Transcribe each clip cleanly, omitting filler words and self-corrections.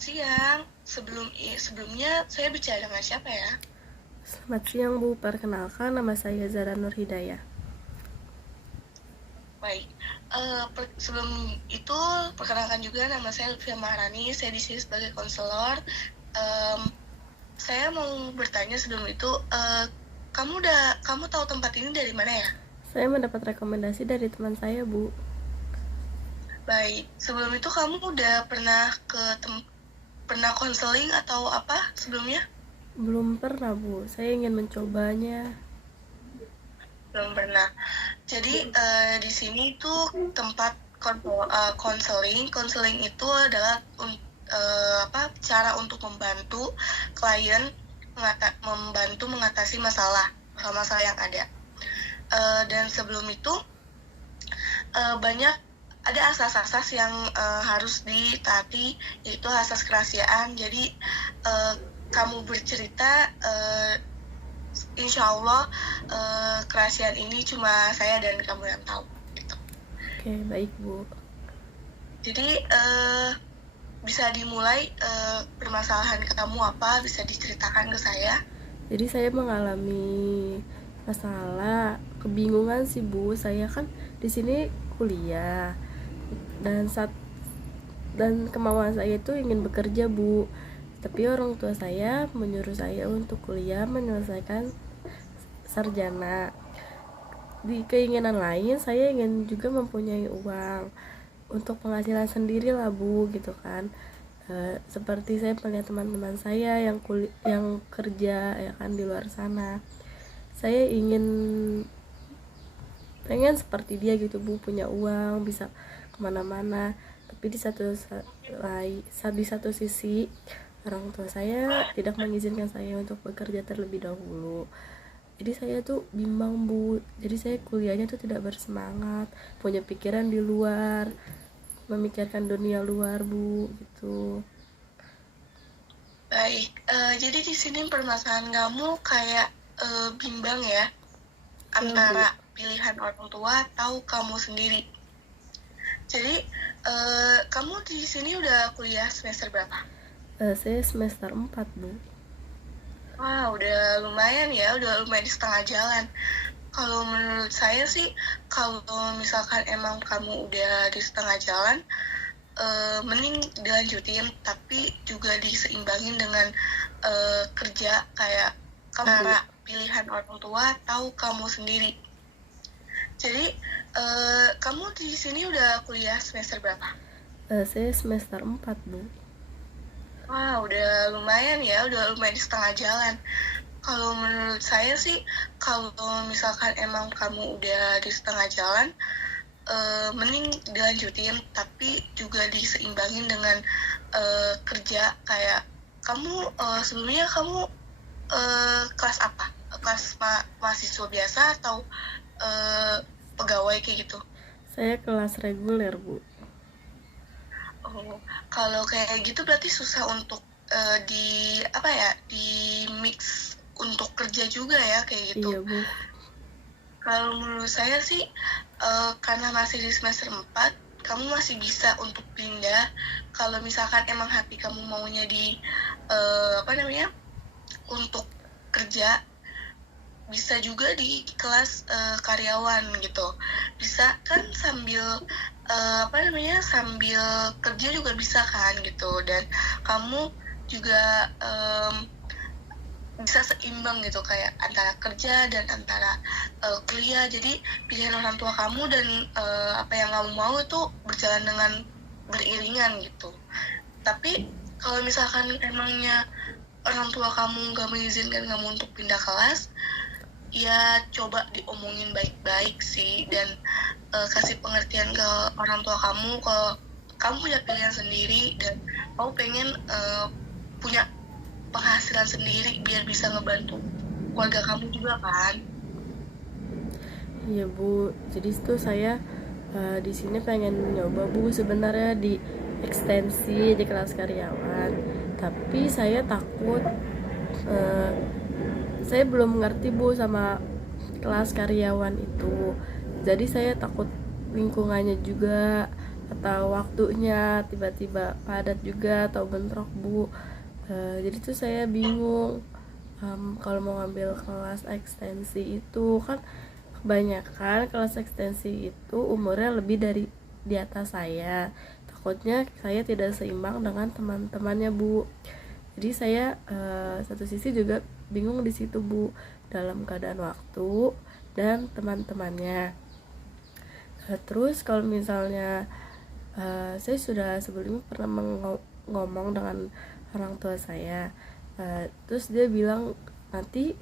siang. Sebelumnya saya bicara dengan siapa ya? Selamat siang Bu, perkenalkan nama saya Zara Nur Hidayah. Baik. Sebelum itu perkenalkan juga nama saya Lutfia Maharani. Saya di sini sebagai konselor. Em, saya mau bertanya sebelum itu, kamu tahu tempat ini dari mana ya? Saya mendapat rekomendasi dari teman saya Bu. Baik. Sebelum itu kamu udah pernah konseling atau apa sebelumnya? Belum pernah Bu, saya ingin mencobanya. Belum pernah. Jadi di sini tuh tempat konseling. Konseling itu adalah cara untuk membantu klien membantu mengatasi masalah yang ada. Dan sebelum itu banyak ada asas-asas yang harus ditaati, yaitu asas kerahasiaan. Jadi kamu bercerita, insya Allah kerahasiaan ini cuma saya dan kamu yang tahu gitu. Oke, baik Bu. Jadi bisa dimulai, permasalahan kamu apa, bisa diceritakan ke saya. Jadi saya mengalami masalah kebingungan sih Bu. Saya kan di sini kuliah dan kemauan saya itu ingin bekerja Bu. Tapi orang tua saya menyuruh saya untuk kuliah menyelesaikan sarjana. Di keinginan lain saya ingin juga mempunyai uang untuk penghasilan sendiri lah Bu gitu kan. Seperti saya melihat teman-teman saya yang kerja ya kan di luar sana, saya pengen seperti dia gitu Bu, punya uang bisa kemana-mana. Tapi di satu sisi orang tua saya tidak mengizinkan saya untuk bekerja terlebih dahulu. Jadi saya tuh bimbang Bu, jadi saya kuliahnya tuh tidak bersemangat, punya pikiran di luar, memikirkan dunia luar Bu gitu. Baik, jadi di sini permasalahan kamu kayak bimbang ya, antara pilihan orang tua atau kamu sendiri. Jadi kamu di sini udah kuliah semester berapa? Saya semester 4 Bu. Wah, udah lumayan ya, udah lumayan di setengah jalan. Kalau menurut saya sih, kalau misalkan emang kamu udah di setengah jalan, mending dilanjutin, tapi juga diseimbangin dengan kerja, kayak kamu pilihan orang tua atau kamu sendiri. Jadi kamu di sini udah kuliah semester berapa? Saya semester 4 Bu. Wah, udah lumayan ya, udah lumayan di setengah jalan. Kalau menurut saya sih, kalau misalkan emang kamu udah di setengah jalan, mending dilanjutin, tapi juga diseimbangin dengan kerja, kayak kamu sebelumnya kamu kelas apa? Kelas mahasiswa biasa atau pegawai kayak gitu? Saya kelas reguler Bu. Oh, kalau kayak gitu berarti susah untuk di mix untuk kerja juga ya kayak gitu. Iya Bu. Kalau menurut saya sih, karena masih di semester 4, kamu masih bisa untuk pindah. Kalau misalkan emang hati kamu maunya di untuk kerja, bisa juga di kelas karyawan gitu. Bisa kan sambil sambil kerja juga bisa kan gitu. Dan kamu juga bisa seimbang gitu, kayak antara kerja dan antara kuliah. Jadi pilihan orang tua kamu dan apa yang kamu mau itu berjalan dengan beriringan gitu. Tapi kalau misalkan emangnya orang tua kamu gak mengizinkan kamu untuk pindah kelas, ya coba diomongin baik-baik sih, dan kasih pengertian ke orang tua kamu kalau kamu punya pilihan sendiri dan kamu pengen punya penghasilan sendiri biar bisa ngebantu keluarga kamu juga kan. Iya Bu, jadi itu saya di sini pengen nyoba Bu sebenarnya di ekstensi di kelas karyawan. Tapi saya takut, eh, saya belum mengerti Bu sama kelas karyawan itu. Jadi saya takut lingkungannya juga, atau waktunya tiba-tiba padat juga atau bentrok bu. Jadi tuh saya bingung. Kalau mau ngambil kelas ekstensi itu kan kebanyakan kelas ekstensi itu umurnya lebih dari di atas saya, takutnya saya tidak seimbang dengan teman-temannya bu. Jadi saya satu sisi juga bingung di situ bu, dalam keadaan waktu dan teman-temannya. Terus kalau misalnya saya sudah sebelumnya pernah ngomong dengan orang tua saya, terus dia bilang nanti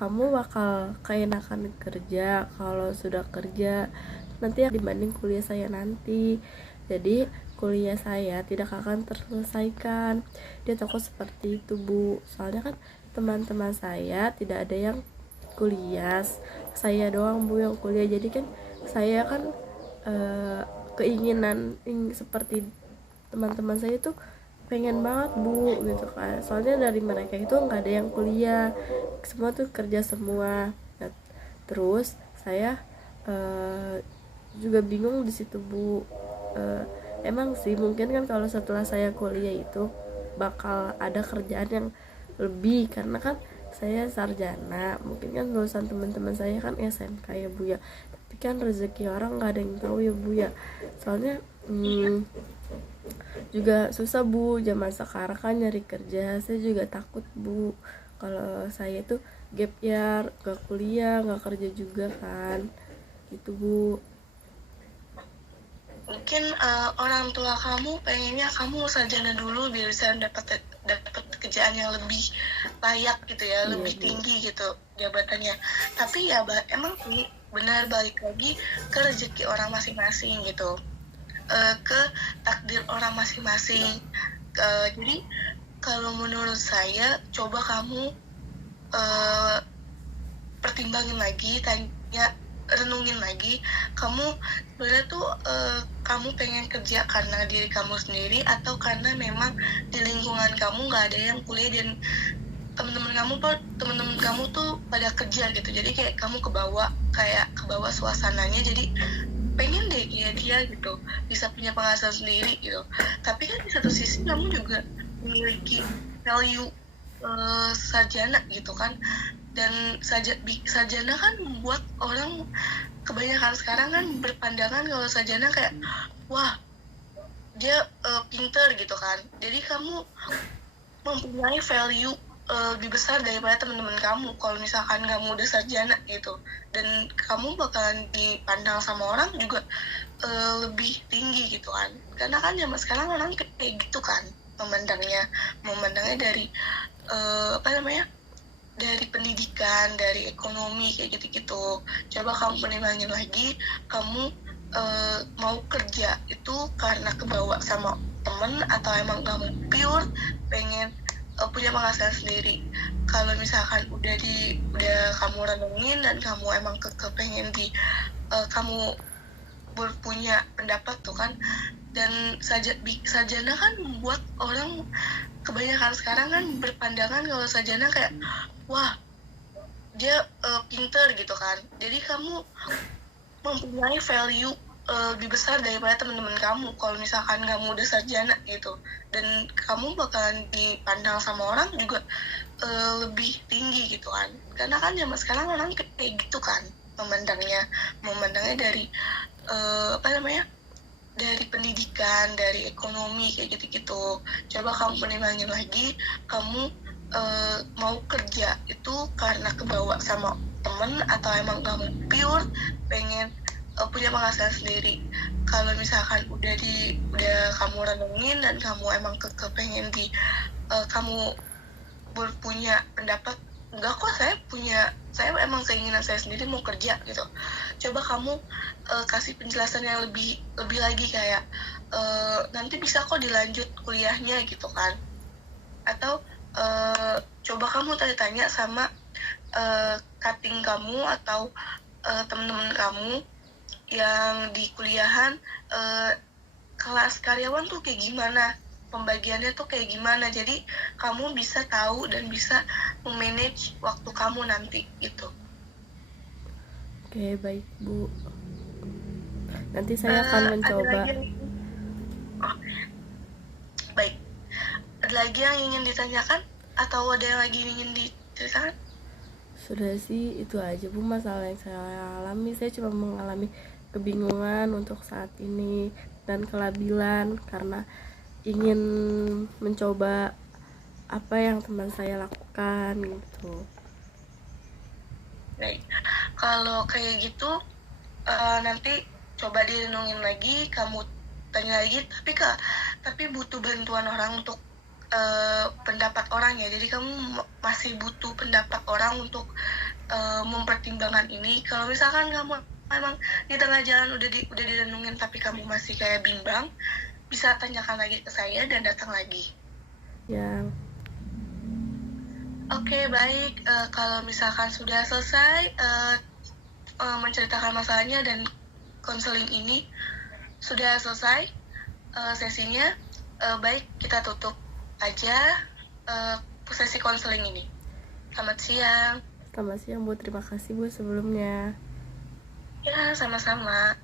kamu bakal keenakan kerja kalau sudah kerja nanti dibanding kuliah saya nanti. Jadi kuliah saya tidak akan terselesaikan. Dia takut seperti itu bu, soalnya kan teman-teman saya tidak ada yang kuliah, saya doang bu yang kuliah. Jadi kan saya kan keinginan seperti teman-teman saya tuh pengen banget bu gitu kan, soalnya dari mereka itu nggak ada yang kuliah, semua tuh kerja semua. Nah, terus saya juga bingung di situ bu. Emang sih mungkin kan kalau setelah saya kuliah itu bakal ada kerjaan yang lebih, karena kan saya sarjana, mungkin kan lulusan teman-teman saya kan SMK ya bu ya. Tapi kan rezeki orang nggak ada yang tahu ya bu ya, soalnya juga susah bu zaman sekarang kan nyari kerja. Saya juga takut bu kalau saya tuh gap year, gak kuliah gak kerja juga kan gitu bu. Mungkin orang tua kamu pengennya kamu sarjana dulu biar bisa dapat kerjaan yang lebih layak gitu ya, lebih tinggi gitu jabatannya. Tapi ya emang sih benar, balik lagi ke rezeki orang masing-masing gitu, ke takdir orang masing-masing. Jadi kalau menurut saya coba kamu pertimbangin lagi, renungin lagi, kamu sebenarnya tuh kamu pengen kerja karena diri kamu sendiri atau karena memang di lingkungan kamu nggak ada yang kuliah dan teman-teman kamu tuh pada kerja gitu, jadi kayak kamu kebawa suasananya, jadi pengen deh kayak dia gitu, bisa punya penghasilan sendiri gitu. Tapi kan di satu sisi kamu juga memiliki value sarjana gitu kan, dan sarjana kan membuat orang kebanyakan sekarang kan berpandangan kalau sarjana kayak wah dia pinter gitu kan, jadi kamu mempunyai value lebih besar daripada teman-teman kamu kalau misalkan kamu udah sarjana gitu, dan kamu bakalan dipandang sama orang juga lebih tinggi gitu kan, karena kan zaman sekarang orang kayak gitu kan memandangnya dari dari pendidikan, dari ekonomi kayak gitu-gitu. Coba kamu pertimbangin lagi, kamu mau kerja itu karena kebawa sama temen atau emang kamu pure pengen punya penghasilan sendiri. Kalau misalkan udah kamu renungin dan kamu emang pengen kamu berpunya pendapat tuh kan, dan sarjana kan membuat orang kebanyakan sekarang kan berpandangan kalau sarjana kayak wah dia pinter gitu kan, jadi kamu mempunyai value lebih besar daripada teman-teman kamu kalau misalkan kamu udah sarjana gitu, dan kamu bakalan dipandang sama orang juga lebih tinggi gitu kan, karena kan zaman sekarang orang kayak gitu kan memandangnya dari dari pendidikan, dari ekonomi kayak gitu-gitu. Coba kamu pertimbangin lagi, kamu mau kerja itu karena kebawa sama temen atau emang kamu pure pengen punya penghasilan sendiri. Kalau misalkan udah kamu renungin dan kamu emang pengen kamu berpunya pendapat, enggak kok saya emang keinginan saya sendiri mau kerja gitu. Coba kamu kasih penjelasan yang lebih lagi kayak nanti bisa kok dilanjut kuliahnya gitu kan, atau coba kamu tanya sama cutting kamu atau teman-teman kamu yang di kuliahan, kelas karyawan tuh kayak gimana, pembagiannya tuh kayak gimana, jadi kamu bisa tahu dan bisa memanage waktu kamu nanti gitu. Oke, baik bu, nanti saya akan mencoba. Ada lagi yang ingin ditanyakan atau ada yang lagi ingin diceritakan? Sudah sih, itu aja Bu masalah yang saya alami. Saya cuma mengalami kebingungan untuk saat ini dan kelabilan karena ingin mencoba apa yang teman saya lakukan gitu. Baik, kalau kayak gitu nanti coba direnungin lagi, kamu tanya lagi, tapi butuh bantuan orang untuk pendapat orang ya. Jadi kamu masih butuh pendapat orang untuk mempertimbangkan ini. Kalau misalkan kamu memang di tengah jalan udah direnungin tapi kamu masih kayak bimbang, bisa tanyakan lagi ke saya dan datang lagi. Ya. Oke, baik. Kalau misalkan sudah selesai menceritakan masalahnya dan konseling ini sudah selesai sesinya, baik kita tutup aja sesi konseling ini. Selamat siang. Selamat siang Bu, terima kasih Bu sebelumnya. Ya, sama-sama.